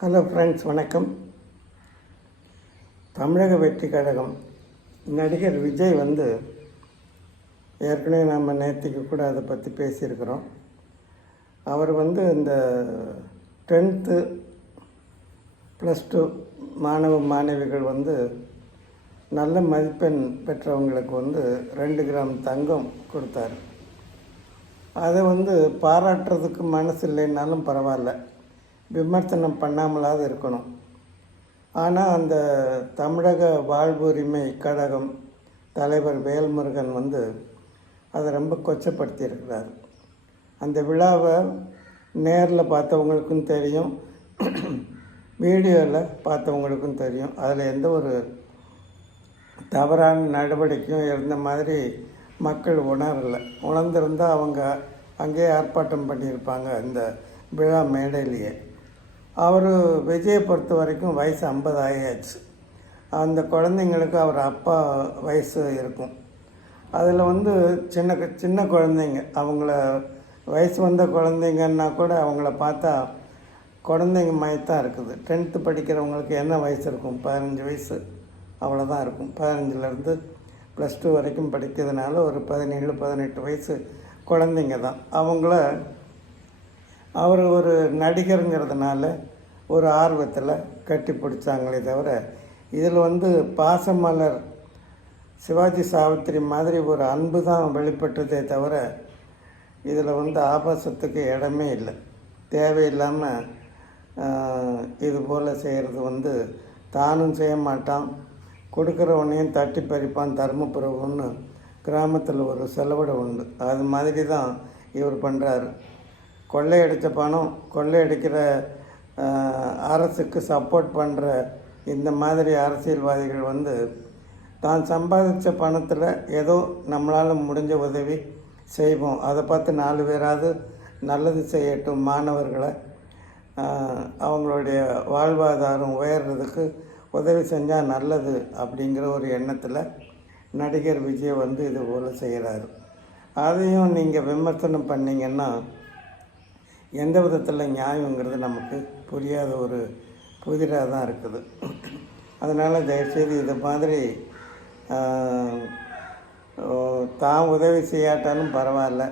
Hello friends வணக்கம். தமிழக வெற்றி கழகம் நடிகர் விஜய் வந்து ஏற்கனவே நம்ம நேற்றுக்கு கூட அதை பற்றி பேசியிருக்கிறோம். அவர் வந்து இந்த டென்த்து ப்ளஸ் டூ மாணவ மாணவிகள் வந்து நல்ல மதிப்பெண் பெற்றவங்களுக்கு வந்து ரெண்டு கிராம் தங்கம் கொடுத்தாரு. அதை வந்து பாராட்டுறதுக்கு மனசு இல்லைன்னாலும் பரவாயில்ல. விமர்சனம் பண்ணாமலாவது இருக்கணும். ஆனால் அந்த தமிழக வாழ்வுரிமை கழகம் தலைவர் வேல்முருகன் வந்து அதை ரொம்ப கொச்சப்படுத்தியிருக்கிறார். அந்த விழாவை நேரில் பார்த்தவங்களுக்கும் தெரியும். வீடியோவில் பார்த்தவங்களுக்கும் தெரியும். அதில் எந்த ஒரு தவறான நடவடிக்கையும் இருந்த மாதிரி மக்கள் உணரலை. உணர்ந்திருந்தால் அவங்க அங்கேயே ஆர்ப்பாட்டம் பண்ணியிருப்பாங்க இந்த விழா மேடையிலேயே. அவர் விஜயை பொறுத்த வரைக்கும் வயசு ஐம்பது ஆகியாச்சு. அந்த குழந்தைங்களுக்கு அவர் அப்பா வயசு இருக்கும். அதில் வந்து சின்ன சின்ன குழந்தைங்க அவங்கள வயசு வந்த குழந்தைங்கன்னா கூட அவங்கள பார்த்தா குழந்தைங்க மாதிரி இருக்குது. டென்த்து படிக்கிறவங்களுக்கு என்ன வயசு இருக்கும்? பதினஞ்சு வயசு அவ்வளோதான் இருக்கும். பதினஞ்சுலேருந்து ப்ளஸ் டூ வரைக்கும் படிக்கிறதுனால ஒரு பதினேழு பதினெட்டு வயசு குழந்தைங்க தான். அவங்கள அவர் ஒரு நடிகருங்கிறதுனால ஒரு ஆர்வத்தில் கட்டி பிடிச்சாங்களே தவிர இதில் வந்து பாசமலர் சிவாஜி சாவித்திரி மாதிரி ஒரு அன்பு தான் வெளிப்பட்டதே தவிர இதில் வந்து ஆபாசத்துக்கு இடமே இல்லை. தேவையில்லாமல் இது போல் செய்கிறது வந்து தானும் செய்ய மாட்டான் கொடுக்குறவனையும் தட்டி பறிப்பான் தர்மபுரம்னு கிராமத்தில் ஒரு செலவிட உண்டு. அது மாதிரி தான் இவர் பண்ணுறாரு கொள்ளையடித்த பணம் கொள்ளையடிக்கிற அரசுக்கு சப்போர்ட் பண்ணுற இந்த மாதிரி அரசியல்வாதிகள் வந்து தான் சம்பாதிச்ச பணத்தில் ஏதோ நம்மளால் முடிஞ்ச உதவி செய்வோம். அதை பார்த்து நாலு பேராவது நல்லது செய்யட்டும் மாணவர்களை. அவங்களுடைய வாழ்வாதாரம் உயர்றதுக்கு உதவி செஞ்சால் நல்லது அப்படிங்கிற ஒரு எண்ணத்தில் நடிகர் விஜய் வந்து இது போல் செய்கிறாரு அதையும் நீங்கள் விமர்சனம் பண்ணீங்கன்னா எந்த விதத்தில் நியாயங்கிறது நமக்கு புரியாத ஒரு புதிராக தான் இருக்குது. அதனால் தயவுசெய்து இது மாதிரி தான் உதவி செய்யாட்டாலும் பரவாயில்ல.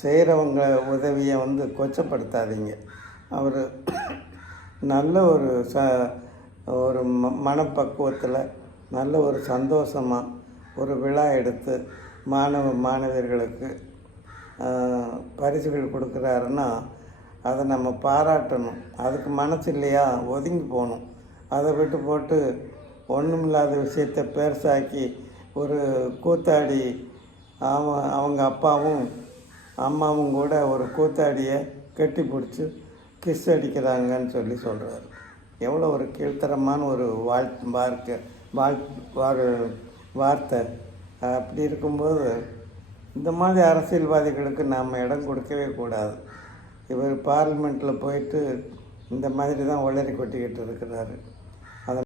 செய்கிறவங்க உதவியை வந்து கொச்சப்படுத்தாதீங்க. அவர் நல்ல ஒரு ச ஒரு ம மனப்பக்குவத்தில் நல்ல ஒரு சந்தோஷமாக ஒரு விழா எடுத்து மாணவ மாணவியர்களுக்கு பரிசுகள் கொடுக்குறாருன்னா அதை நம்ம பாராட்டணும். அதுக்கு மனசு இல்லையா? ஒதுங்கி போகணும். அதை விட்டு போட்டு ஒன்றுமில்லாத விஷயத்தை பெருசாக்கி ஒரு கூத்தாடி அவன் அவங்க அப்பாவும் அம்மாவும் கூட ஒரு கூத்தாடியை கட்டி பிடிச்சி கிஸ் அடிக்கிறாங்கன்னு சொல்லி சொல்கிறாரு எவ்வளோ ஒரு கீழ்த்தரமான ஒரு வாழ் வார்த்தை வாழ் வார் வார்த்தை. அப்படி இருக்கும்போது இந்த மாதிரி அரசியல்வாதிகளுக்கு நாம் இடம் கொடுக்கவே கூடாது. இவர் பார்லிமெண்ட்டில் போயிட்டு இந்த மாதிரி தான் உளறி கொட்டிக்கிட்டு இருக்கிறாரு.